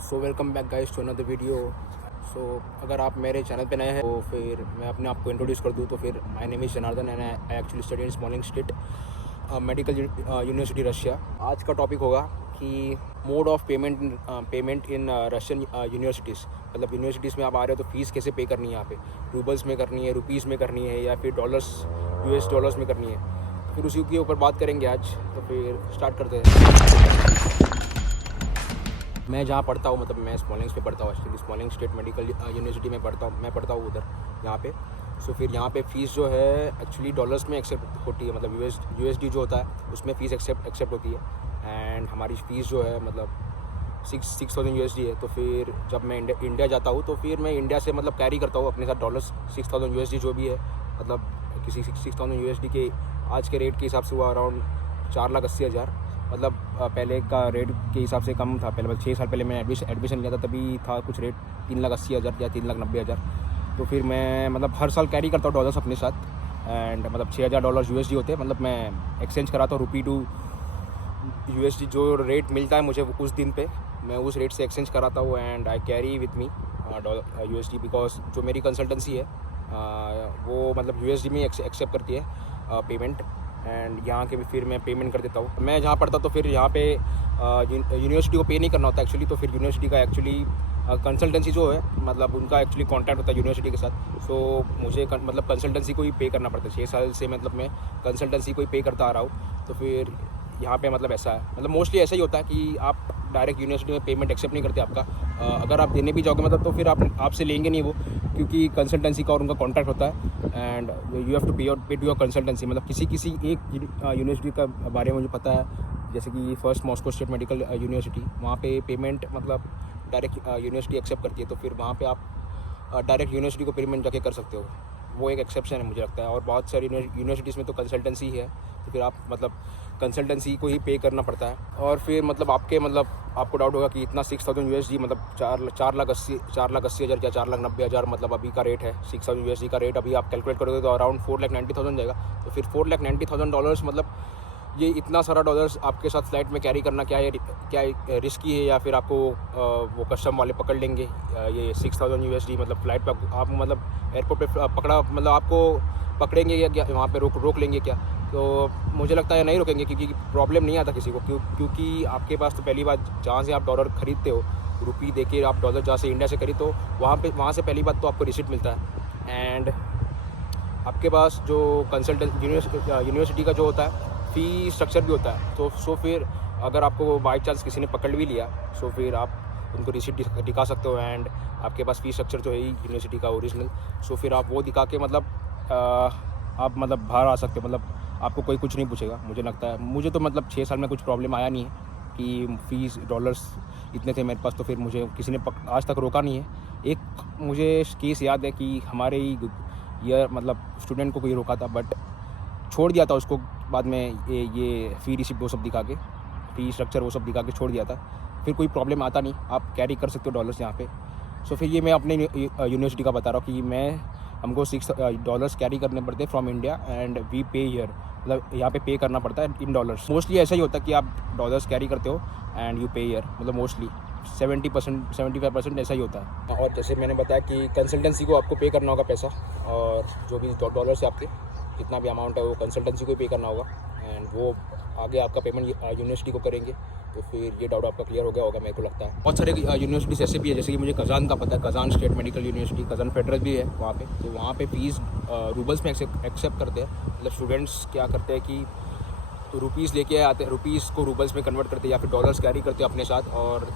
So welcome back guys to another video. So अगर आप मेरे चैनल पे नए हैं तो फिर मैं अपने आप को इंट्रोड्यूस कर दूँ तो फिर my name is Janardan and I actually study in स्मॉलिंग state medical university Russia. आज का टॉपिक होगा कि mode of payment in Russian universities. मतलब यूनिवर्सिटीज़ में आप आ रहे हो तो फीस कैसे पे करनी है, यहाँ पे रूबल्स में करनी है, रुपीज़ में करनी है या फिर US डॉलर्स में करनी है। फिर उसी के ऊपर बात करेंगे आज। तो फिर स्टार्ट करते हैं। मैं जहाँ पढ़ता हूँ, मतलब मैं स्मॉलिंग्स पे पढ़ता हूँ, एक्चुअली स्मॉलिंग स्टेट मेडिकल यूनिवर्सिटी में मैं पढ़ता हूँ उधर यहाँ पे। सो फिर यहाँ पे फ़ीस जो है एक्चुअली डॉलर्स में एक्सेप्ट होती है, मतलब USD जो होता है उसमें फ़ीस एक्सेप्ट होती है। एंड हमारी फ़ीस जो है मतलब 6,000 USD है। तो फिर जब मैं इंडिया जाता हूँ तो फिर मैं इंडिया से मतलब कैरी करता हूँ अपने साथ डॉलर्स 6,000 USD जो भी है, मतलब किसी 6,000 USD के आज के रेट के हिसाब से हुआ अराउंड 4,80,000। मतलब पहले का रेट के हिसाब से कम था। पहले मतलब 6 साल पहले मैं एडमिशन लिया था तभी था कुछ रेट 3,80,000 या 3,90,000। तो फिर मैं मतलब हर साल कैरी करता हूँ डॉलर्स अपने साथ। एंड मतलब $6,000 USD होते हैं। मतलब मैं एक्सचेंज कराता हूँ रुपी टू USD, जो रेट मिलता है मुझे उस दिन पे मैं उस रेट से एक्सचेंज कराता हूँ। And I carry with me USD because जो मेरी कंसल्टेंसी है वो मतलब USD में एक्सेप्ट करती है पेमेंट। एंड यहाँ के भी फिर मैं पेमेंट कर देता हूँ। मैं जहाँ पढ़ता तो फिर यहाँ पे यूनिवर्सिटी को पे नहीं करना होता एक्चुअली। तो फिर यूनिवर्सिटी का एक्चुअली कंसल्टेंसी जो है मतलब उनका एक्चुअली कॉन्टैक्ट होता है यूनिवर्सिटी के साथ। सो मुझे मतलब कंसल्टेंसी को ही पे करना पड़ता है। 6 साल से मतलब मैं कंसल्टेंसी को ही पे करता आ रहा हूँ। तो फिर यहाँ पे मतलब ऐसा है, मतलब मोस्टली ऐसा ही होता है कि आप डायरेक्ट यूनिवर्सिटी में पेमेंट एक्सेप्ट नहीं करते आपका। अगर आप देने भी जाओगे मतलब तो फिर आपसे लेंगे नहीं वो, क्योंकि कंसल्टेंसी का और उनका कॉन्ट्रैक्ट होता है। एंड यू हैव टू पे टू योर कंसल्टेंसी। मतलब किसी एक यूनिवर्सिटी का बारे में मुझे पता है, जैसे कि first Moscow state medical university, वहाँ पे पेमेंट मतलब डायरेक्ट यूनिवर्सिटी एक्सेप्ट करती है। तो फिर वहाँ पे आप डायरेक्ट यूनिवर्सिटी को पेमेंट जाके कर सकते हो। वो एक एक्सेप्शन है मुझे लगता है। और बहुत सारी यूनिवर्सिटीज़ में तो कंसल्टेंसी ही है, तो फिर आप मतलब कंसल्टेंसी को ही पे करना पड़ता है। और फिर मतलब आपको डाउट होगा कि इतना 6,000 USD मतलब 4,80,000 या 4,90,000 मतलब अभी का रेट है। 6,000 USD का रेट अभी आप कैलकुलेट करोगे तो अराउंड 4,90,000 जाएगा। तो फिर $4,90,000 मतलब ये इतना सारा डॉलर्स आपके साथ फ्लाइट में कैरी करना क्या रिस्की है, या फिर आपको वो कस्टम वाले पकड़ लेंगे ये 6,000 USD मतलब फ़्लाइट पर आप मतलब एयरपोर्ट पे पकड़ा, मतलब आपको पकड़ेंगे या क्या वहाँ पे रोक लेंगे क्या? तो मुझे लगता है नहीं रोकेंगे, क्योंकि प्रॉब्लम नहीं आता किसी को। क्योंकि आपके पास तो पहली बात जहाँ से आप डॉलर ख़रीदते हो, रुपी देके आप डॉलर जहाँ से इंडिया से खरीदते हो वहाँ से पहली बात तो आपको रिसिप्ट मिलता है। एंड आपके पास जो कंसल्टेंट यूनिवर्सिटी का जो होता है फ़ी स्ट्रक्चर भी होता है। तो सो फिर अगर आपको बाई चांस किसी ने पकड़ भी लिया सो फिर आप उनको रिसिप्ट दिखा सकते हो। एंड आपके पास फ़ी स्ट्रक्चर जो है यूनिवर्सिटी का ओरिजिनल, सो फिर आप वो दिखा के मतलब आप मतलब बाहर आ सकते हो। मतलब आपको कोई कुछ नहीं पूछेगा मुझे लगता है। मुझे तो मतलब 6 साल में कुछ प्रॉब्लम आया नहीं है कि फ़ीस डॉलर्स इतने थे मेरे पास, तो फिर मुझे किसी ने आज तक रोका नहीं है। एक मुझे केस याद है कि हमारे ही मतलब स्टूडेंट को कोई रोका था, बट छोड़ दिया था उसको बाद में ये फ़ी रिसिप्ट वो सब दिखा के, फ़ी स्ट्रक्चर वो सब दिखा के छोड़ दिया था। फिर कोई प्रॉब्लम आता नहीं, आप कैरी कर सकते हो डॉलर्स यहाँ पे। सो फिर ये मैं अपने यूनिवर्सिटी का बता रहा हूँ कि हमको $6 कैरी करने पड़ते हैं फ्रॉम इंडिया एंड वी पे हियर, मतलब यहाँ पे पे करना पड़ता है इन डॉलर्स। मोस्टली ऐसा ही होता है कि आप डॉलर्स कैरी करते हो एंड यू पे हियर, मतलब मोस्टली 70% 75% ऐसा ही होता है। और जैसे मैंने बताया कि कंसल्टेंसी को आपको पे करना होगा पैसा, और जो भी डॉलर्स है आपके जितना भी अमाउंट है वो कंसल्टेंसी को पे करना होगा। एंड वो आगे आपका पेमेंट यूनिवर्सिटी को करेंगे। तो फिर ये डाउट आपका क्लियर हो गया होगा मेरे को लगता है। बहुत सारे यूनिवर्सिटीज़ ऐसे भी है, जैसे कि मुझे कज़ान का पता है, Kazan state medical university, Kazan federal भी है वहाँ पे। तो वहाँ पे फ़ीस रूबल्स में एक्सेप्ट करते हैं। मतलब स्टूडेंट्स क्या करते हैं कि रुपीज़ लेके आते हैं, रुपीज़ को रूबल्स में कन्वर्ट करते हैं या फिर डॉलर्स कैरी करते हैं अपने साथ, और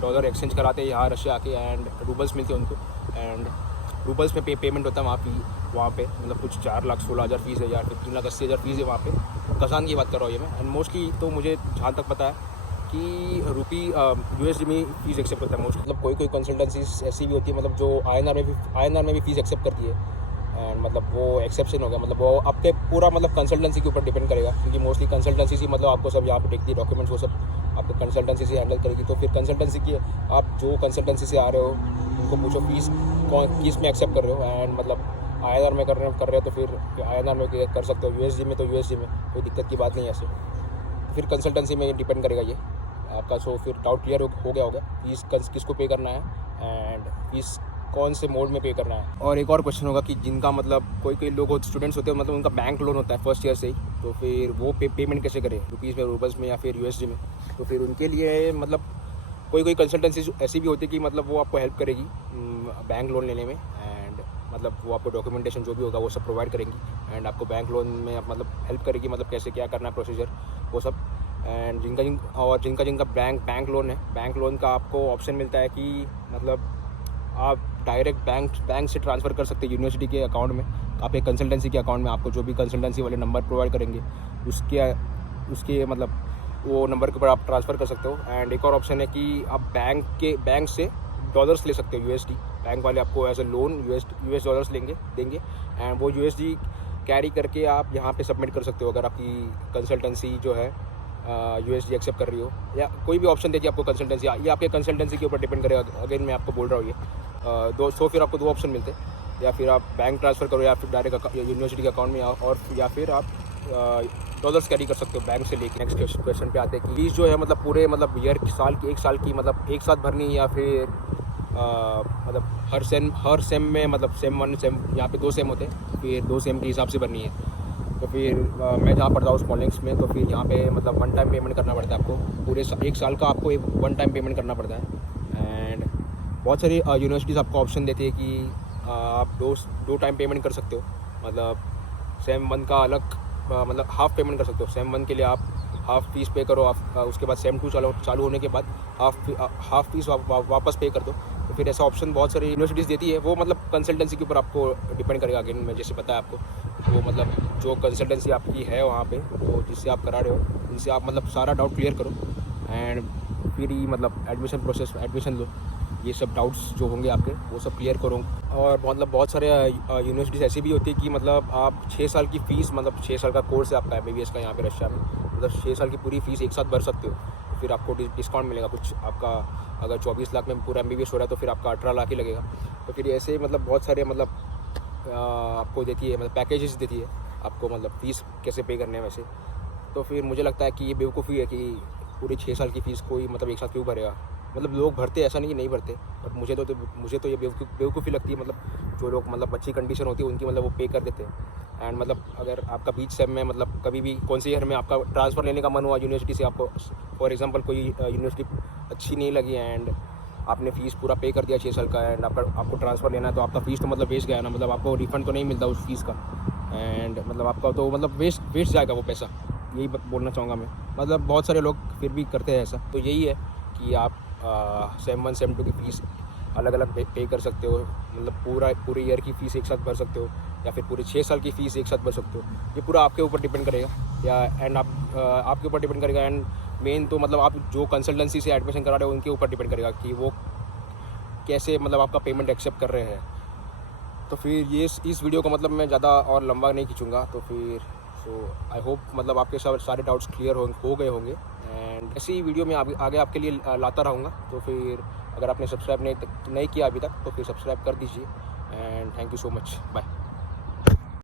डॉलर एक्सचेंज कराते हैं यहाँ रशिया आके एंड रूबल्स मिलते हैं उनको। एंड रूबल्स में पेमेंट होता है वहाँ पे मतलब कुछ 4,16,000 फ़ीस है या फिर 3,80,000 फ़ीस है वहाँ पे। कज़ान की बात कर रहा हूँ ये मैं। एंड मोस्टली तो मुझे जहाँ तक पता है कि रुपी USD में फ़ीस एक्सेप्ट करता है मोस्ट। मतलब कोई कंसल्टेंसीज ऐसी भी होती है मतलब जो INR में भी फ़ीस एक्सेप्ट करती है। एंड मतलब वो एक्सेप्शन होगा, मतलब वो आपके पूरा मतलब कंसल्टेंसी के ऊपर डिपेंड करेगा, क्योंकि मोस्टली कंसल्टेंसी से मतलब आपको सब यहाँ पे देखती है डॉक्यूमेंट्स, वो सब आपको कंसल्टेंसी से हैंडल करेगी। तो फिर कंसल्टेंसी की आप जो कंसल्टेंसी से आ रहे हो उनको पूछो फ़ीस किस में एक्सेप्ट कर रहे हो। एंड मतलब INR में कर रहे हो तो फिर INR में कर सकते हो, USD में तो USD में, कोई दिक्कत की बात नहीं है ऐसे। फिर कंसल्टेंसी में डिपेंड करेगा ये। आपका। सो फिर डाउट क्लियर हो गया होगा फीस किसको पे करना है एंड फीस कौन से मोड में पे करना है। और एक और क्वेश्चन होगा कि जिनका मतलब कोई लोग स्टूडेंट्स होते हैं, मतलब उनका बैंक लोन होता है फर्स्ट ईयर से ही, तो फिर वो पेमेंट कैसे करें, रुपीज़ में, रूबल्स में या फिर USD में। तो फिर उनके लिए मतलब कोई कंसल्टेंसी ऐसी भी होती है कि मतलब वो आपको हेल्प करेगी बैंक लोन लेने में, एंड मतलब वो आपको डॉक्यूमेंटेशन जो भी होगा वो सब प्रोवाइड करेंगी एंड आपको बैंक लोन में मतलब हेल्प करेगी, मतलब कैसे क्या करना है प्रोसीजर वो सब। एंड जिनका बैंक लोन है, बैंक लोन का आपको ऑप्शन मिलता है कि मतलब आप डायरेक्ट बैंक से ट्रांसफ़र कर सकते हैं यूनिवर्सिटी के अकाउंट में, आप एक कंसल्टेंसी के अकाउंट में। आपको जो भी कंसल्टेंसी वाले नंबर प्रोवाइड करेंगे उसके मतलब वो नंबर के ऊपर आप ट्रांसफ़र कर सकते हो। एंड एक और ऑप्शन है कि आप बैंक से डॉलर्स ले सकते हो USD। बैंक वाले आपको as a loan US dollars देंगे एंड वो USD कैरी करके आप यहाँ पे सबमिट कर सकते हो, अगर आपकी कंसल्टेंसी जो है USD एक्सेप्ट कर रही हो, या कोई भी ऑप्शन देखिए आपको कंसल्टेंसी, ये आपके कंसल्टेंसी के ऊपर डिपेंड करेगा। अगेन मैं आपको बोल रहा हूँ ये फिर आपको 2 ऑप्शन मिलते हैं, या फिर आप बैंक ट्रांसफ़र करो या फिर डायरेक्ट यूनिवर्सिटी के अकाउंट में, और या फिर आप डॉलर्स कैरी कर सकते हो बैंक से लेके। नेक्स्ट क्वेश्चन पे आते हैं कि फीस जो है मतलब पूरे मतलब ईयर एक साल की मतलब एक साथ भरनी, या फिर मतलब हर सेम में, मतलब सेम 1 सेम यहाँ पे 2 सेम होते हैं, फिर 2 सेम के हिसाब से भरनी है। तो फिर मैं जहाँ पढ़ता हूँ स्मॉलिंग्स में, तो फिर यहाँ पे मतलब 1 टाइम पेमेंट करना पड़ता है आपको, पूरे 1 साल का आपको 1 टाइम पेमेंट करना पड़ता है। एंड बहुत सारी यूनिवर्सिटीज़ आपको ऑप्शन देती है कि आप 2 टाइम पेमेंट कर सकते हो, मतलब सेम 1 का अलग मतलब हाफ़ पेमेंट कर सकते हो। सेम 1 के लिए आप हाफ़ फीस पे करो, उसके बाद सेम 2 चालू होने के बाद हाफ़ फीस वापस पे कर दो। तो फिर ऐसा ऑप्शन बहुत सारी यूनिवर्सिटीज़ देती है। वो मतलब कंसल्टेंसी के ऊपर आपको डिपेंड करेगा। अगेन मैं जैसे पता है आपको, वो मतलब जो कंसल्टेंसी आपकी है वहाँ पे, तो जिससे आप करा रहे हो, उनसे आप मतलब सारा डाउट क्लियर करो एंड फिर ही मतलब एडमिशन लो। ये सब डाउट्स जो होंगे आपके वो सब क्लियर करो। और मतलब बहुत सारे यूनिवर्सिटीज़ ऐसी भी होती है कि मतलब आप 6 साल की फ़ीस, मतलब 6 साल का कोर्स है आपका MBBS का यहाँ पे रशिया में, मतलब 6 साल की पूरी फ़ीस एक साथ भर सकते हो। फिर आपको डिस्काउंट मिलेगा कुछ, आपका अगर 24 लाख में पूरा MBBS हो रहा है तो फिर आपका 18 लाख ही लगेगा। तो फिर ऐसे मतलब बहुत सारे मतलब आपको देती है, मतलब पैकेजेस देती है आपको, मतलब फ़ीस कैसे पे करने हैं वैसे। तो फिर मुझे लगता है कि ये बेवकूफ़ी है कि पूरी 6 साल की फ़ीस कोई मतलब एक साथ क्यों भरेगा। मतलब लोग भरते, ऐसा नहीं कि नहीं भरते, बट मुझे तो ये बेवकूफ़ी लगती है। मतलब जो लोग मतलब अच्छी कंडीशन होती है उनकी मतलब वो पे कर देते हैं। एंड मतलब अगर आपका बीच सेम में मतलब कभी भी कौन से ईयर में आपका ट्रांसफ़र लेने का मन हुआ यूनिवर्सिटी से, आपको फॉर एग्जांपल कोई यूनिवर्सिटी अच्छी नहीं लगी एंड आपने फ़ीस पूरा पे कर दिया 6 साल का, एंड आपको ट्रांसफ़र लेना है, तो आपका फ़ीस तो मतलब वेस्ट गया ना, मतलब आपको रिफ़ंड तो नहीं मिलता उस फीस का, एंड मतलब आपका तो मतलब वेस्ट जाएगा वो पैसा। यही बोलना चाहूँगा मैं। मतलब बहुत सारे लोग फिर भी करते हैं ऐसा। तो यही है कि आप सेम 1 सेम 2 की फ़ीस अलग अलग पे कर सकते हो, मतलब पूरे ईयर की फ़ीस एक साथ भर सकते हो, या फिर पूरे 6 साल की फ़ीस एक साथ भर सकते हो। ये पूरा आपके ऊपर डिपेंड करेगा, या एंड आपके ऊपर डिपेंड करेगा। एंड मेन तो मतलब आप जो कंसल्टेंसी से एडमिशन करा रहे हो उनके ऊपर डिपेंड करेगा कि वो कैसे मतलब आपका पेमेंट एक्सेप्ट कर रहे हैं। तो फिर ये इस वीडियो को मतलब मैं ज़्यादा और लंबा नहीं खींचूँगा। तो फिर आई होप मतलब आपके सारे डाउट्स क्लियर हो गए होंगे, एंड ऐसी ही वीडियो मैं आगे आपके लिए लाता रहूँगा। तो फिर अगर आपने सब्सक्राइब नहीं किया अभी तक तो फिर सब्सक्राइब कर दीजिए, and thank you so much, bye.